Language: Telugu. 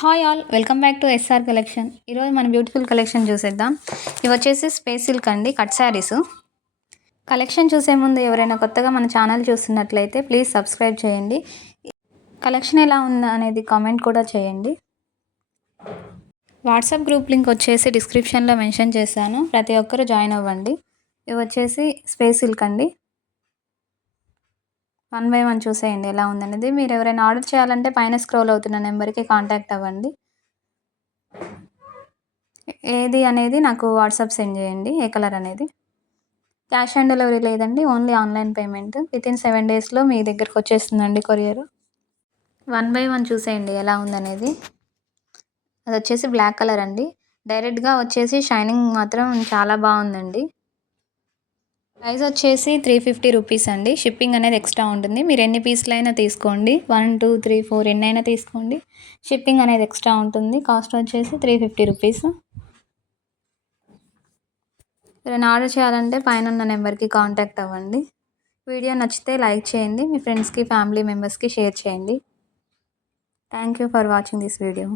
Hi all welcome back to SR collection. ఈరోజు మన బ్యూటిఫుల్ కలెక్షన్ చూసేద్దాం. ఇవి వచ్చేసి స్పేస్ సిల్క్ అండి, కట్ శారీస్. కలెక్షన్ చూసే ముందు ఎవరైనా కొత్తగా మన ఛానల్ చూస్తున్నట్లయితే ప్లీజ్ సబ్స్క్రైబ్ చేయండి. కలెక్షన్ ఎలా ఉందా అనేది కామెంట్ కూడా చేయండి. వాట్సాప్ గ్రూప్ లింక్ వచ్చేసి డిస్క్రిప్షన్లో మెన్షన్ చేశాను, ప్రతి ఒక్కరు జాయిన్ అవ్వండి. ఇవి వచ్చేసి స్పేస్ సిల్క్ అండి. 1 బై 1 చూసేయండి ఎలా ఉందనేది. మీరు ఎవరైనా ఆర్డర్ చేయాలంటే పైన స్క్రోల్ అవుతున్న నెంబర్కి కాంటాక్ట్ అవ్వండి. ఏది అనేది నాకు వాట్సాప్ సెండ్ చేయండి, ఏ కలర్ అనేది. క్యాష్ ఆన్ డెలివరీ లేదండి, ఓన్లీ ఆన్లైన్ పేమెంట్. వితిన్ 7 డేస్లో మీ దగ్గరకు వచ్చేస్తుందండి కొరియర్. 1 బై 1 చూసేయండి ఎలా ఉందనేది. అది వచ్చేసి బ్లాక్ కలర్ అండి. డైరెక్ట్గా వచ్చేసి షైనింగ్ మాత్రం చాలా బాగుందండి. ప్రైస్ వచ్చేసి 350 రూపీస్ అండి. షిప్పింగ్ అనేది ఎక్స్ట్రా ఉంటుంది. మీరు ఎన్ని పీసులు అయినా తీసుకోండి, 1 2 3 4 ఎన్నైనా తీసుకోండి, షిప్పింగ్ అనేది ఎక్స్ట్రా ఉంటుంది. కాస్ట్ వచ్చేసి 350 రూపీస్. ఏదైనా ఆర్డర్ చేయాలంటే పైన ఉన్న నెంబర్కి కాంటాక్ట్ అవ్వండి. వీడియో నచ్చితే లైక్ చేయండి, మీ ఫ్రెండ్స్కి ఫ్యామిలీ మెంబర్స్కి షేర్ చేయండి. Thank you for watching this video.